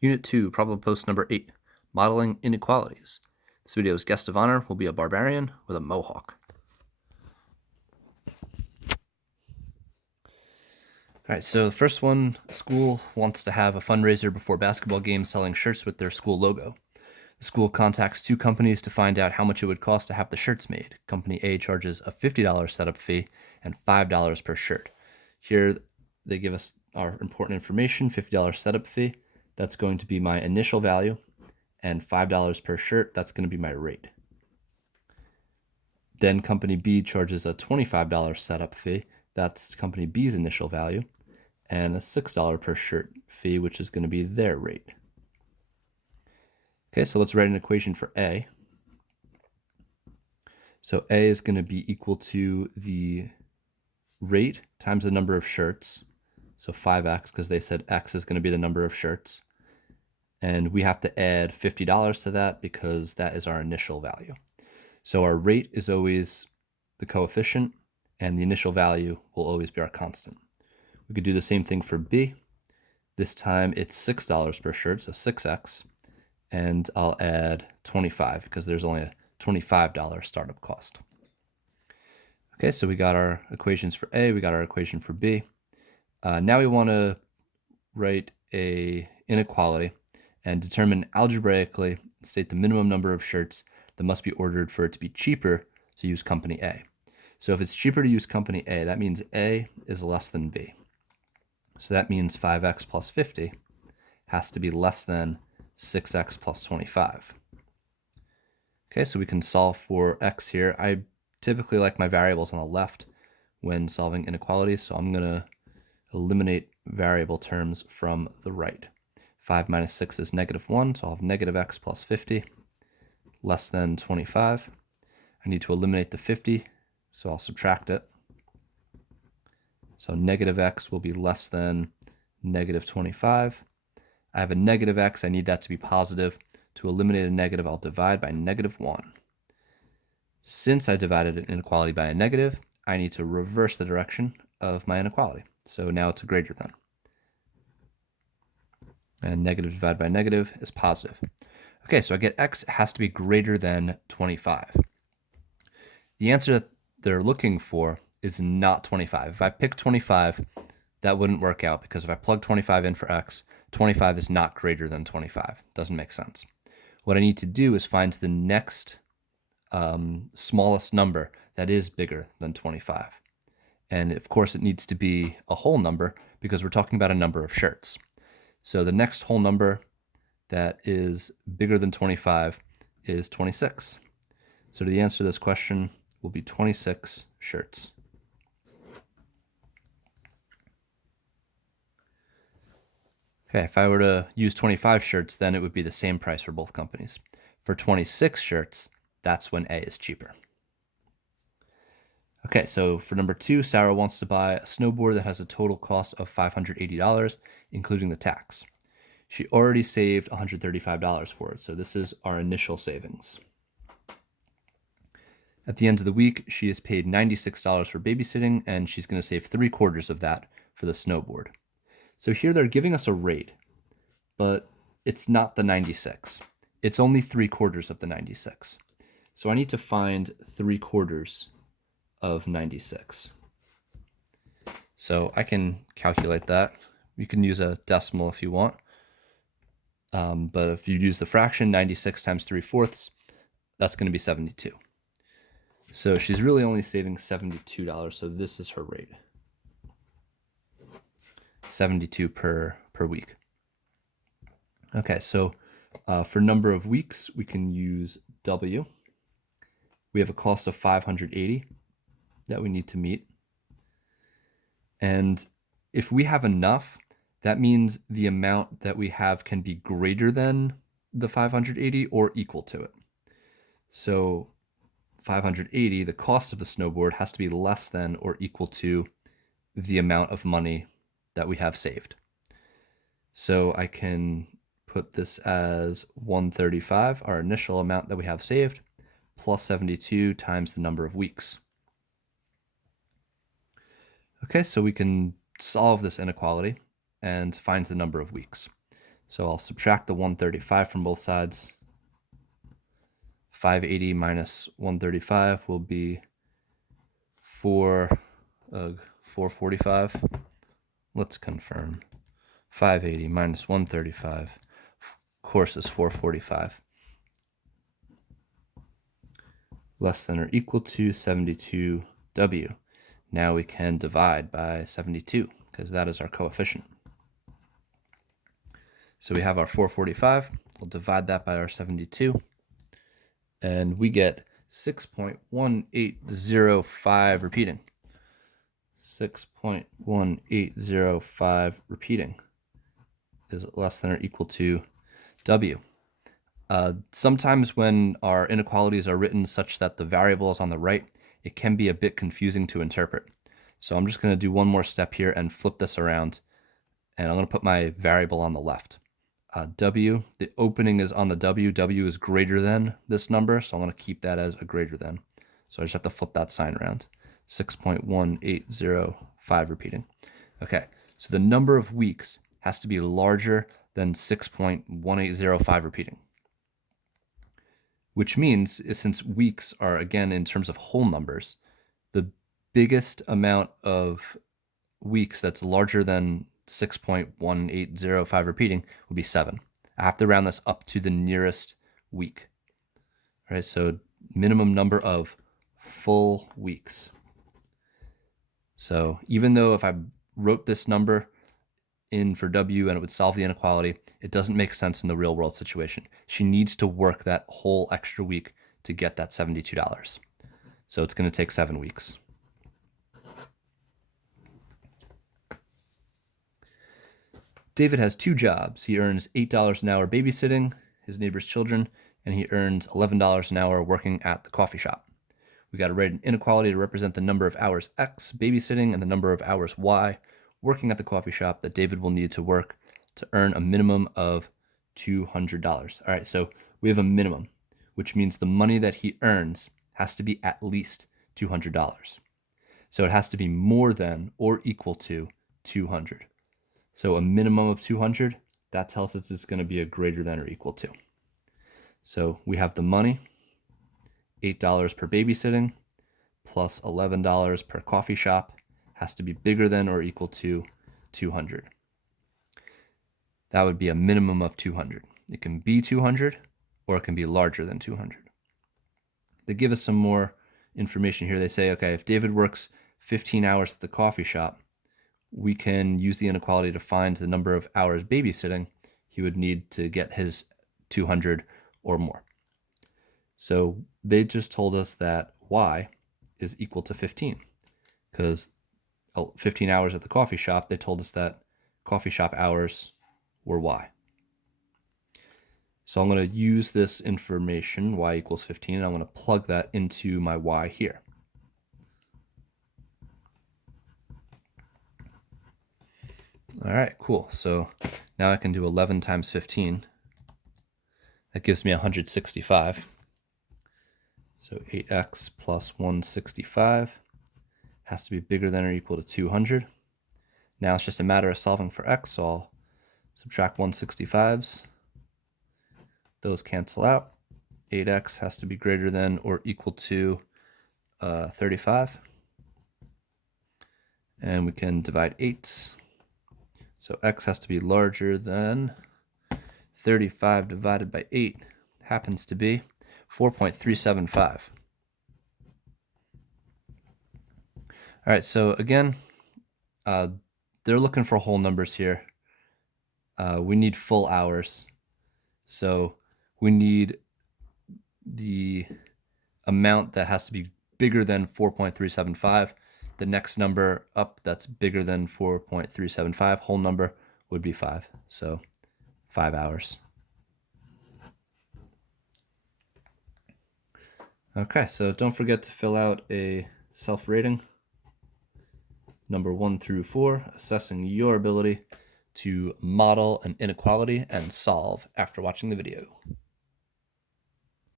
Unit 2, problem post number 8, Modeling Inequalities. This video's guest of honor will be a barbarian with a mohawk. All right, so the first one, school wants to have a fundraiser before basketball games selling shirts with their school logo. The school contacts two companies to find out how much it would cost to have the shirts made. Company A charges a $50 setup fee and $5 per shirt. Here they give us our important information, $50 setup fee. That's going to be my initial value, and $5 per shirt, that's going to be my rate. Then company B charges a $25 setup fee. That's company B's initial value, and a $6 per shirt fee, which is going to be their rate. Okay, so let's write an equation for A. So A is going to be equal to the rate times the number of shirts. So 5x, because they said x is going to be the number of shirts. And we have to add $50 to that because that is our initial value. So our rate is always the coefficient, and the initial value will always be our constant. We could do the same thing for B. This time it's $6 per shirt, so 6x. And I'll add 25 because there's only a $25 startup cost. Okay, so we got our equations for A, we got our equation for B. Now we want to write a inequality and determine algebraically, state the minimum number of shirts that must be ordered for it to be cheaper to use company A. So if it's cheaper to use company A, that means A is less than B. So that means 5x plus 50 has to be less than 6x plus 25. Okay, so we can solve for x here. I typically like my variables on the left when solving inequalities, so I'm going to eliminate variable terms from the right. 5 minus 6 is -1, so I'll have negative x plus 50 less than 25. I need to eliminate the 50, so I'll subtract it. So negative x will be less than negative 25. I have a negative x, I need that to be positive. To eliminate a negative, I'll divide by -1. Since I divided an inequality by a negative, I need to reverse the direction of my inequality. So now it's a greater than. And negative divided by negative is positive. Okay, so I get x has to be greater than 25. The answer that they're looking for is not 25. If I pick 25, that wouldn't work out because if I plug 25 in for x, 25 is not greater than 25. Doesn't make sense. What I need to do is find the next smallest number that is bigger than 25. And of course, it needs to be a whole number because we're talking about a number of shirts. So the next whole number that is bigger than 25 is 26. So the answer to this question will be 26 shirts. Okay, if I were to use 25 shirts, then it would be the same price for both companies. For 26 shirts, that's when A is cheaper. Okay, so for number 2, Sarah wants to buy a snowboard that has a total cost of $580, including the tax. She already saved $135 for it, so this is our initial savings. At the end of the week, she has paid $96 for babysitting, and she's going to save 3/4 of that for the snowboard. So here they're giving us a rate, but it's not the 96. It's only 3/4 of the 96. So I need to find 3/4 of 96. So I can calculate that. You can use a decimal if you want. But if you use the fraction, 96 times 3/4, that's going to be 72. So she's really only saving $72, so this is her rate. 72 per week. Okay, so for number of weeks, we can use W. We have a cost of 580 that we need to meet. And if we have enough, that means the amount that we have can be greater than the 580 or equal to it. So 580, the cost of the snowboard has to be less than or equal to the amount of money that we have saved. So I can put this as 135, our initial amount that we have saved, plus 72 times the number of weeks. Okay, so we can solve this inequality and find the number of weeks. So I'll subtract the 135 from both sides. 580 minus 135 will be 445. Let's confirm. 580 minus 135, of course, is 445. Less than or equal to 72W. Now we can divide by 72 because that is our coefficient. So we have our 445. We'll divide that by our 72. And we get 6.1805 repeating. 6.1805 repeating is less than or equal to W. Sometimes when our inequalities are written such that the variable is on the right, it can be a bit confusing to interpret. So I'm just going to do one more step here and flip this around. And I'm going to put my variable on the left. W, the opening is on the W. W is greater than this number, so I'm going to keep that as a greater than. So I just have to flip that sign around. 6.1805 repeating. Okay, so the number of weeks has to be larger than 6.1805 repeating. Which means, since weeks are, again, in terms of whole numbers, the biggest amount of weeks that's larger than 6.1805 repeating would be 7. I have to round this up to the nearest week. All right, so minimum number of full weeks. So even though if I wrote this number in for W and it would solve the inequality, it doesn't make sense in the real world situation. She needs to work that whole extra week to get that $72. So it's going to take 7 weeks. David has 2 jobs. He earns $8 an hour babysitting his neighbor's children, and he earns $11 an hour working at the coffee shop. We got to write an inequality to represent the number of hours X babysitting and the number of hours Y working at the coffee shop that David will need to work to earn a minimum of $200. All right, so we have a minimum, which means the money that he earns has to be at least $200. So it has to be more than or equal to 200. So a minimum of 200, that tells us it's going to be a greater than or equal to. So we have the money, $8 per babysitting, plus $11 per coffee shop, has to be bigger than or equal to 200. That would be a minimum of 200. It can be 200, or it can be larger than 200. They give us some more information here. They say, okay, if David works 15 hours at the coffee shop, we can use the inequality to find the number of hours babysitting he would need to get his 200 or more. So they just told us that Y is equal to 15, because 15 hours at the coffee shop, they told us that coffee shop hours were Y. So I'm going to use this information, Y equals 15, and I'm going to plug that into my Y here. All right, cool. So now I can do 11 times 15. That gives me 165. So 8x plus 165 has to be bigger than or equal to 200. Now it's just a matter of solving for x, so I'll subtract 165s. Those cancel out. 8x has to be greater than or equal to 35. And we can divide 8. So x has to be larger than 35 divided by 8 happens to be 4.375. All right, so again, they're looking for whole numbers here. We need full hours. So we need the amount that has to be bigger than 4.375. The next number up that's bigger than 4.375, whole number, would be 5. So 5 hours. Okay, so don't forget to fill out a self-rating, number 1 through 4, assessing your ability to model an inequality and solve after watching the video.